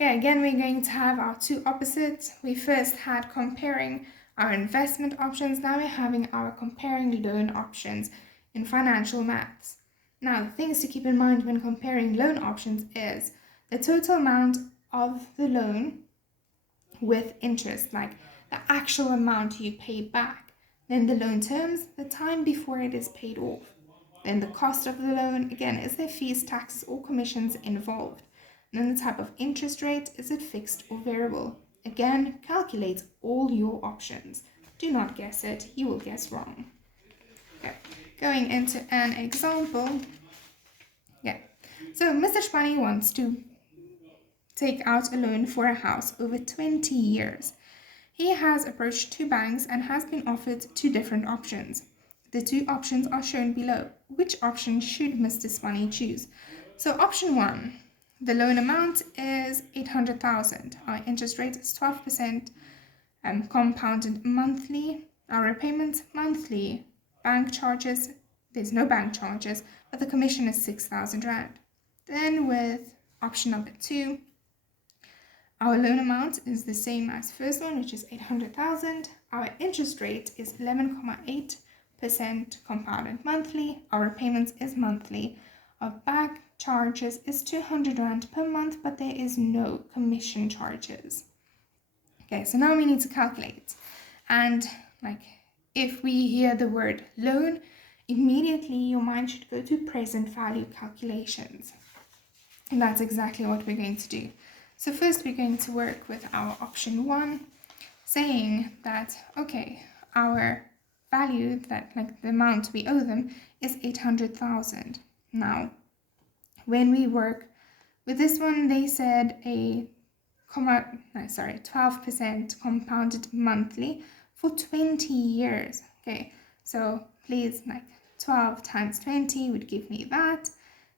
Okay, again, we're going to have our two opposites. We first had comparing our investment options. Now we're having our comparing loan options in financial maths. Now, the things to keep in mind when comparing loan options is the total amount of the loan with interest, like the actual amount you pay back. Then the loan terms, the time before it is paid off. Then the cost of the loan, again, is there fees, taxes, or commissions involved? And then the type of interest rate, is it fixed or variable? Again, calculate all your options. Do not guess it, you will guess wrong. Okay. Going into an example. Yeah. So Mr. Spani wants to take out a loan for a house over 20 years. He has approached two banks and has been offered two different options. The two options are shown below. Which option should Mr. Spani choose? So option 1, the loan amount is 800,000. Our interest rate is 12%, compounded monthly. Our repayment monthly. Bank charges, there's no bank charges, but the commission is 6,000 Rand. Then with option number 2, our loan amount is the same as first one, which is 800,000. Our interest rate is 11.8% compounded monthly. Our repayments is monthly. Our bank charges is 200 Rand per month, but there is no commission charges. Okay, so now we need to calculate. And if we hear the word loan, immediately your mind should go to present value calculations. And that's exactly what we're going to do. So first we're going to work with our option 1, saying that, okay, our value, that the amount we owe them, is 800,000. Now, when we work with this one, they said 12% compounded monthly for 20 years. Okay, so please, 12 times 20 would give me that.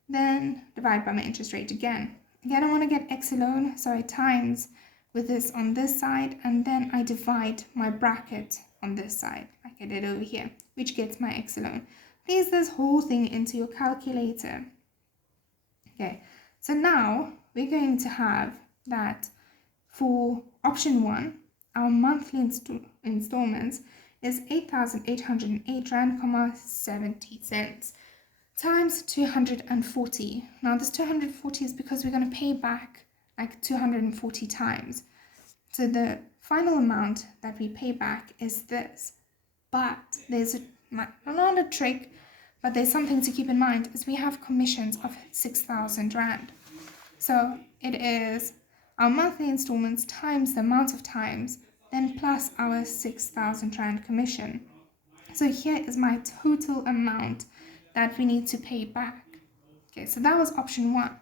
Then divide by my interest rate again. Again, I want to get X alone, so I times with this on this side, and then I divide my bracket on this side, like I did over here, which gets my X alone. Place this whole thing into your calculator. Okay, so now we're going to have that for option 1, our monthly installments is 8,808 Rand, 70 cents. Times 240. Now this 240 is because we're going to pay back 240 times. So the final amount that we pay back is this. But there's not a trick, but there's something to keep in mind, is we have commissions of 6,000 Rand. So it is our monthly installments times the amount of times, then plus our 6,000 Rand commission. So here is my total amount that we need to pay back. Okay, so that was option 1.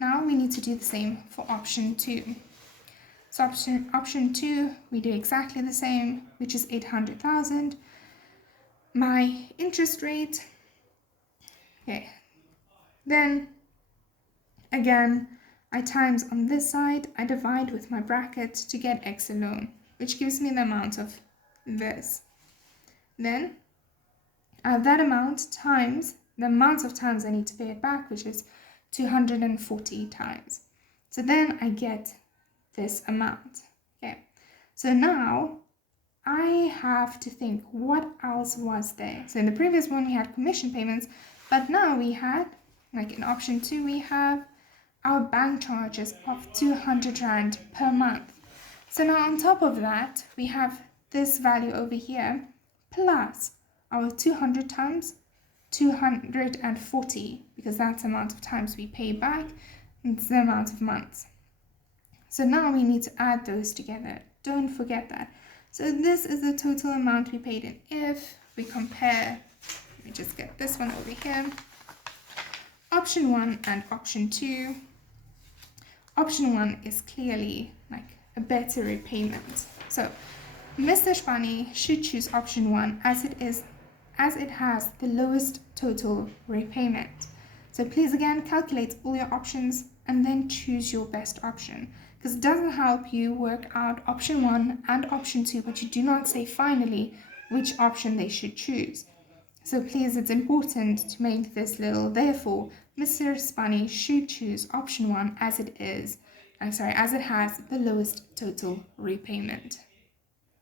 Now we need to do the same for option 2. So option 2, we do exactly the same, which is 800,000. My interest rate, okay, then again, I times on this side, I divide with my bracket to get X alone, which gives me the amount of this. Then I have that amount times the amount of times I need to pay it back, which is 240 times. So then I get this amount. Okay, so now I have to think, what else was there? So in the previous one we had commission payments, but now we had, in option 2, we have our bank charges of 200 Rand per month. So now on top of that, we have this value over here, plus our 200 times 240, because that's the amount of times we pay back, and it's the amount of months. So now we need to add those together. Don't forget that. So this is the total amount we paid in. If we compare, let me just get this one over here, option 1 and option 2. Option 1 is clearly a better repayment. So Mr. Spani should choose option 1 as it has the lowest total repayment. So please again calculate all your options and then choose your best option, because it doesn't help you work out option 1 and option 2, but you do not say finally which option they should choose. So please, it's important to make this little. Therefore, Mr. Spani should choose option 1 as it is as it has the lowest total repayment.